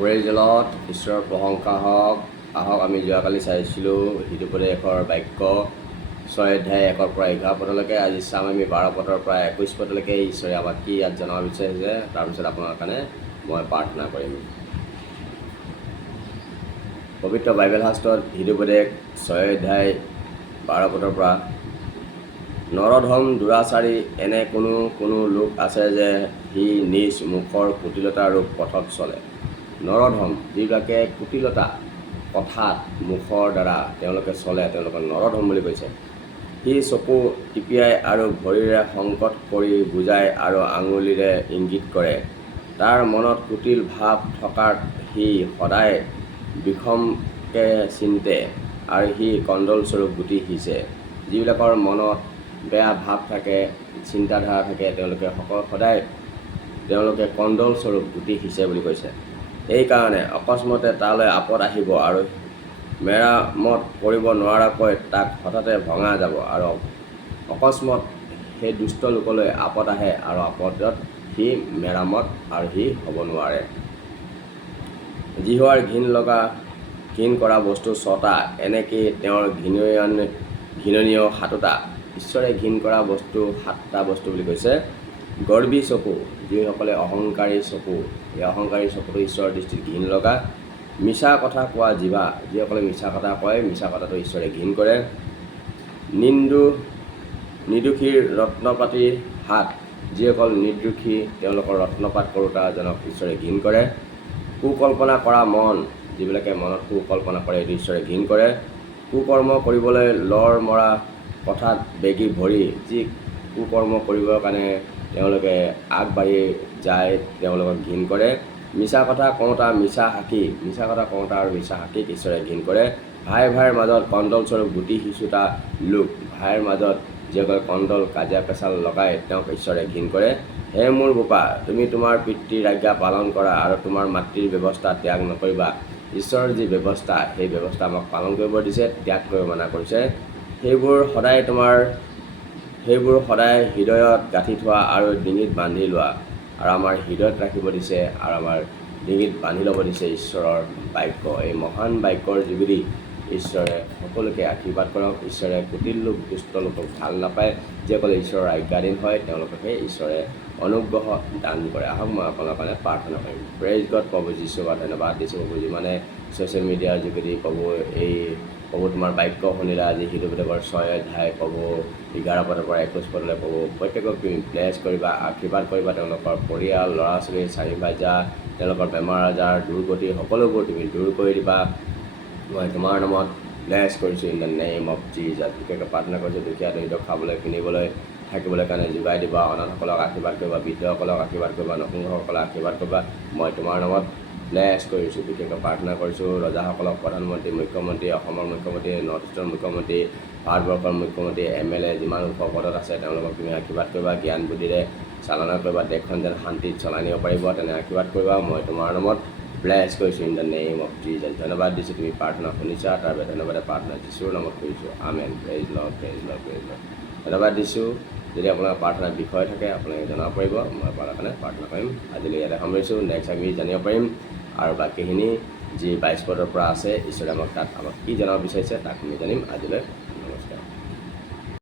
Praise the lord, ঈশ্বৰৰ প্ৰশংসা হওক। আহক আমি যোৱাকালি চাইছিলোঁ হিতুপদেশৰ বাক্য 6 অধ্যায় 1 পৰা 11 পদলৈকে। আজি চাম আমি 12 পদৰ পৰা 21 পদলৈকে। ঈশ্বৰে আমাক কি ইয়াত জনাব বিচাৰিছে, তাৰপিছত আপোনাৰ কাৰণে মই প্ৰাৰ্থনা কৰিম। পবিত্ৰ বাইবেল শাস্ত্ৰত হিতুপদেশ 6 অধ্যায় 12 পদৰ পৰা, নৰধম দুৰাচাৰী এনে কোনো লোক আছে যে সি নিজ মুখৰ কুটিলতা ৰূপ পথত চলে। নৰধম, যিবিলাকে কুটিলতা কথাত মুখৰ দ্বাৰা তেওঁলোকে চলে, তেওঁলোকক নৰধম বুলি কৈছে। সি চকু টিপিয়াই আৰু ভৰিৰে সংকট কৰি বুজায় আৰু আঙুলিৰে ইংগিত কৰে। তাৰ মনত কুটিল ভাৱ থকাত সি সদায় বিষমকে চিন্তে আৰু সি কণ্ডলস্বৰূপ গুটি সিঁচে। যিবিলাকৰ মনত বেয়া ভাৱ থাকে, চিন্তাধাৰা থাকে, তেওঁলোকে কণ্ডলস্বৰূপ গুটি সিঁচে বুলি কৈছে। এইকাৰণে অকস্মাতে তালৈ আপদ আহিব আৰু মেৰামত কৰিব নোৱাৰাকৈ তাক হঠাতে ভঙা যাব। আৰু অকস্মাত সেই দুষ্ট লোকলৈ আপদ আহে আৰু আপদত সি মেৰামত আৰু সি হ'ব নোৱাৰে। জিহুৱাৰ ঘিণ কৰা বস্তু 6টা, এনেকেই তেওঁৰ ঘৃণনীয় 7টা। ঈশ্বৰে ঘিণ কৰা বস্তু 7টা বস্তু বুলি কৈছে। গৰ্বী চকু, যিসকলে অহংকাৰী চকু, এই অহংকাৰী চকুটো ঈশ্বৰৰ দৃষ্টিত ঘিণ লগা। মিছা কথা কোৱা জিভা, যিসকলে মিছা কথা কয়, মিছা কথাটো ঈশ্বৰে ঘিণ কৰে। নিৰ্দোষীৰ ৰত্নপাতিৰ হাত, যিসকল নিৰ্দোষী তেওঁলোকৰ ৰত্নপাত কৰোঁতাজনক ঈশ্বৰে ঘিণ কৰে। কুকল্পনা কৰা মন, যিবিলাকে মনত কুকল্পনা কৰে, এইটো ঈশ্বৰে ঘিণ কৰে। কুকৰ্ম কৰিবলৈ লৰ মৰা কথাত বেগী ভৰি, যি কুকৰ্ম কৰিবৰ কাৰণে তেওঁলোকে আগবাঢ়ি যায়, তেওঁলোকক ঘিণ কৰে। মিছা কথা কওঁতা আৰু মিছা সাক্ষীক ঈশ্বৰে ঘিণ কৰে। ভাইৰ মাজত কণ্ডলস্বৰূপ গুটি সিঁচোতা লোক, ভাইৰ মাজত যিসকলে কণ্ডল কাজিয়া পেচাল লগাই, তেওঁক ঈশ্বৰে ঘিণ কৰে। হে মোৰ বোপা, তুমি তোমাৰ পিতৃৰ আজ্ঞা পালন কৰা আৰু তোমাৰ মাতৃৰ ব্যৱস্থা ত্যাগ নকৰিবা। ঈশ্বৰৰ যি ব্যৱস্থা, সেই ব্যৱস্থা আমাক পালন কৰিব দিছে, ত্যাগ কৰিব মানা কৰিছে। সেইবোৰ সদায় হৃদয়ত গাঁঠি থোৱা আৰু ডিঙিত বান্ধি লোৱা। আৰু আমাৰ হৃদয়ত ৰাখিব দিছে আৰু আমাৰ ডিঙিত বান্ধি ল'ব দিছে ঈশ্বৰৰ বাক্য। এই মহান বাক্যৰ যোগেদি ঈশ্বৰে সকলোকে আশীৰ্বাদ কৰক। ঈশ্বৰে কুটিল লোক, দুষ্ট লোকক ভাল নাপায়। যিসকলে ঈশ্বৰৰ আজ্ঞাধীন হয়, তেওঁলোককে ঈশ্বৰে অনুগ্ৰহ দান কৰে। আহক মই আপোনালোকৰ কাৰণে প্ৰাৰ্থনা কৰিম। Praise god. প্ৰভু যীশু, ধন্যবাদ দিছোঁ প্ৰভু, যিমানে ছ'চিয়েল মিডিয়াৰ যোগেদি প্ৰভু তোমাৰ বাক্য শুনিলা। আজি হিতুপদেশৰ 6 অধ্যায় প্ৰভু 11 পদৰ পৰা 21 পদলৈ প্ৰভু প্ৰত্যেকক তুমি ব্লেছ কৰিবা, আশীৰ্বাদ কৰিবা। তেওঁলোকৰ পৰিয়াল, ল'ৰা ছোৱালী, চাৰি ভাজা, তেওঁলোকৰ বেমাৰ আজাৰ, দুৰ্গতি সকলোবোৰ তুমি দূৰ কৰি দিবা। মই তোমাৰ নামত ব্লেছ কৰিছোঁ in the name of Jesus. বিশেষকৈ প্ৰাৰ্থনা কৰিছোঁ, দুখীয়া দৰিদ্ৰ খাবলৈ কিনিবলৈ থাকিবলৈ কাৰণে যোগাই দিবা। অনাথসকলক আশীৰ্বাদ কৰিবা, বৃদ্ধসকলক আশীৰ্বাদ কৰিবা, নপুংসকলক আশীৰ্বাদ কৰিবা। মই তোমাৰ নামত ব্লেছ কৰিছোঁ। বিশেষকৈ প্ৰাৰ্থনা কৰিছোঁ ৰজাসকলক, প্ৰধানমন্ত্ৰী, মুখ্যমন্ত্ৰী, অসমৰ মুখ্যমন্ত্ৰী, নৰ্থ ইষ্টৰ মুখ্যমন্ত্ৰী, ভাৰতবৰ্ষৰ মুখ্যমন্ত্ৰী, MLA যিমান ওখ পদত আছে, তেওঁলোকক তুমি আশীৰ্বাদ কৰিবা। জ্ঞান বুদ্ধিৰে চালনা কৰিবা, দেশখন যেন শান্তিত চলাই নিব পাৰিব, তেনে আশীৰ্বাদ কৰিবা। মই তোমাৰ নামত ব্লেছ কৰিছোঁ in the name of Jesus. ধন্যবাদ দিছোঁ, তুমি প্ৰাৰ্থনা শুনিছা, তাৰ বাবে ধন্যবাদ। প্ৰাৰ্থনা যীশুৰ নামত কৰিছোঁ, amen. Praise Lord, praise Lord, praise Lord. ধন্যবাদ দিছোঁ। যদি আপোনাৰ প্ৰাৰ্থনাৰ বিষয় থাকে, আপোনালোকে জনাব পাৰিব, মই আপোনাৰ কাৰণে প্ৰাৰ্থনা কৰিম। আজিলৈ ইয়াতে সামৰিছোঁ। নেক্সট আমি জানিব পাৰিম আৰু বাকীখিনি যি 22 পদৰ পৰা আছে, ঈশ্বৰে আমাক কি জনাব বিচাৰিছে তাক আমি জানিম। আজিলৈ নমস্কাৰ।